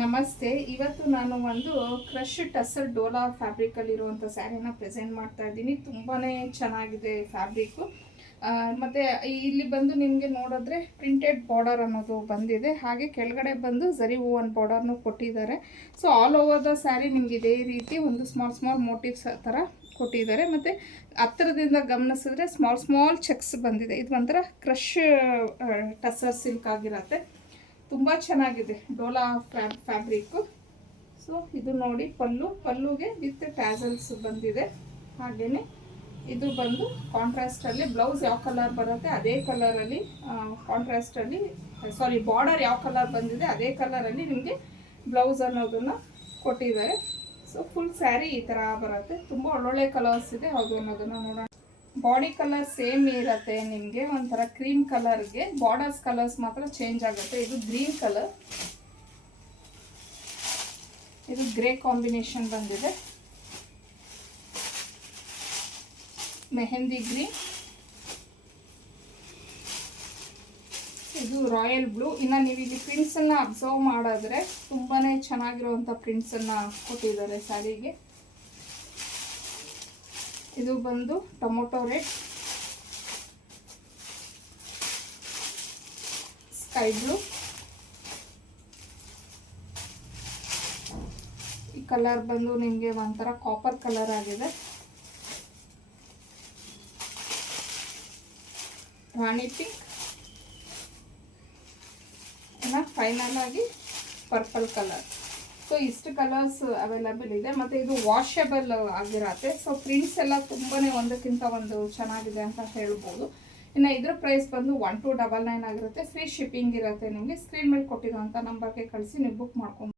ನಮಸ್ತೆ. ಇವತ್ತು ನಾನು ಒಂದು ಕ್ರಶ್ ಟಸರ್ ಡೋಲಾ ಫ್ಯಾಬ್ರಿಕಲ್ಲಿರುವಂಥ ಸ್ಯಾರಿನ ಪ್ರೆಸೆಂಟ್ ಮಾಡ್ತಾ ಇದ್ದೀನಿ. ತುಂಬಾ ಚೆನ್ನಾಗಿದೆ ಫ್ಯಾಬ್ರಿಕ್ಕು. ಮತ್ತು ಇಲ್ಲಿ ಬಂದು ನಿಮಗೆ ನೋಡಿದ್ರೆ ಪ್ರಿಂಟೆಡ್ ಬಾರ್ಡರ್ ಅನ್ನೋದು ಬಂದಿದೆ. ಹಾಗೆ ಕೆಳಗಡೆ ಬಂದು ಝರಿ ಹೂವನ್ ಬಾರ್ಡರ್ನು ಕೊಟ್ಟಿದ್ದಾರೆ. So all over the sari ನಿಮ್ಗೆ ಇದೇ ರೀತಿ ಒಂದು ಸ್ಮಾಲ್ ಮೋಟಿವ್ಸ್ ಥರ ಕೊಟ್ಟಿದ್ದಾರೆ. ಮತ್ತು ಹತ್ತಿರದಿಂದ ಗಮನಿಸಿದ್ರೆ ಸ್ಮಾಲ್ ಚೆಕ್ಸ್ ಬಂದಿದೆ. ಇದು ಒಂಥರ ಕ್ರಶ್ ಟಸರ್ ಸಿಲ್ಕ್ ಆಗಿರುತ್ತೆ. ತುಂಬ ಚೆನ್ನಾಗಿದೆ ಡೋಲಾ ಫ್ಯಾಬ್ರಿಕ್ಕು. ಸೊ ಇದು ನೋಡಿ ಪಲ್ಲುಗೆ ವಿತ್ ಟ್ಯಾಸಲ್ಸ್ ಬಂದಿದೆ. ಹಾಗೆಯೇ ಇದು ಬಂದು ಕಾಂಟ್ರಾಸ್ಟಲ್ಲಿ ಬ್ಲೌಸ್ ಯಾವ ಕಲರ್ ಬರುತ್ತೆ ಅದೇ ಕಲರಲ್ಲಿ ಕಾಂಟ್ರಾಸ್ಟಲ್ಲಿ ಬಾರ್ಡರ್ ಯಾವ ಕಲರ್ ಬಂದಿದೆ ಅದೇ ಕಲರಲ್ಲಿ ನಿಮಗೆ ಬ್ಲೌಸ್ ಅನ್ನೋದನ್ನು ಕೊಟ್ಟಿದ್ದಾರೆ. ಸೊ ಫುಲ್ ಸ್ಯಾರಿ ಈ ಥರ ಬರುತ್ತೆ. ತುಂಬ ಒಳ್ಳೊಳ್ಳೆ ಕಲರ್ಸ್ ಇದೆ ಹೌದು ಅನ್ನೋದನ್ನು ನೋಡೋಣ. ಬಾಡಿ ಕಲರ್ ಸೇಮ್ ಇರುತ್ತೆ. ನಿಮಗೆ ಒಂಥರ ಕ್ರೀಮ್ ಕಲರ್ಗೆ ಬಾರ್ಡರ್ಸ್ ಕಲರ್ಸ್ ಮಾತ್ರ ಚೇಂಜ್ ಆಗುತ್ತೆ. ಇದು ಗ್ರೀನ್ ಕಲರ್, ಇದು ಗ್ರೇ ಕಾಂಬಿನೇಷನ್ ಬಂದಿದೆ. ಮೆಹಂದಿ ಗ್ರೀನ್, ಇದು ರಾಯಲ್ ಬ್ಲೂ. ಇನ್ನು ನೀವು ಇಲ್ಲಿ ಪ್ರಿಂಟ್ಸನ್ನು ಅಬ್ಸರ್ವ್ ಮಾಡಿದ್ರೆ ತುಂಬಾ ಚೆನ್ನಾಗಿರುವಂಥ ಪ್ರಿಂಟ್ಸನ್ನು ಕೊಟ್ಟಿದ್ದಾರೆ ಸ್ಯಾರಿಗೆ. ಇದು ಬಂದು ಟೊಮೊಟೊ ರೆಡ್, ಸ್ಕೈ ಬ್ಲೂ, ಈ ಕಲರ್ ಬಂದು ನಿಮಗೆ ಒಂಥರ ಕಾಪರ್ ಕಲರ್ ಆಗಿದೆ. ರಾಣಿ ಪಿಂಕ್, ಇನ್ನು ಫೈನಲ್ ಆಗಿ ಪರ್ಪಲ್ ಕಲರ್. ಸೊ ಇಷ್ಟು ಕಲರ್ಸ್ ಅವೈಲಬಲ್ ಇದೆ. ಮತ್ತು ಇದು ವಾಷಬಲ್ ಆಗಿರತ್ತೆ. ಸೊ ಪ್ರಿಂಟ್ಸ್ ಎಲ್ಲ ತುಂಬಾ ಒಂದಕ್ಕಿಂತ ಒಂದು ಚೆನ್ನಾಗಿದೆ ಅಂತ ಹೇಳ್ಬೋದು. ಇನ್ನು ಇದ್ರ ಪ್ರೈಸ್ ಬಂದು 1299 ಆಗಿರುತ್ತೆ. ಫ್ರೀ ಶಿಪ್ಪಿಂಗ್ ಇರುತ್ತೆ. ನಿಮಗೆ ಸ್ಕ್ರೀನ್ ಮೇಲೆ ಕೊಟ್ಟಿರೋಂಥ ನಂಬರ್ಗೆ ಕಳಿಸಿ ನೀವು ಬುಕ್ ಮಾಡ್ಕೊಂಡು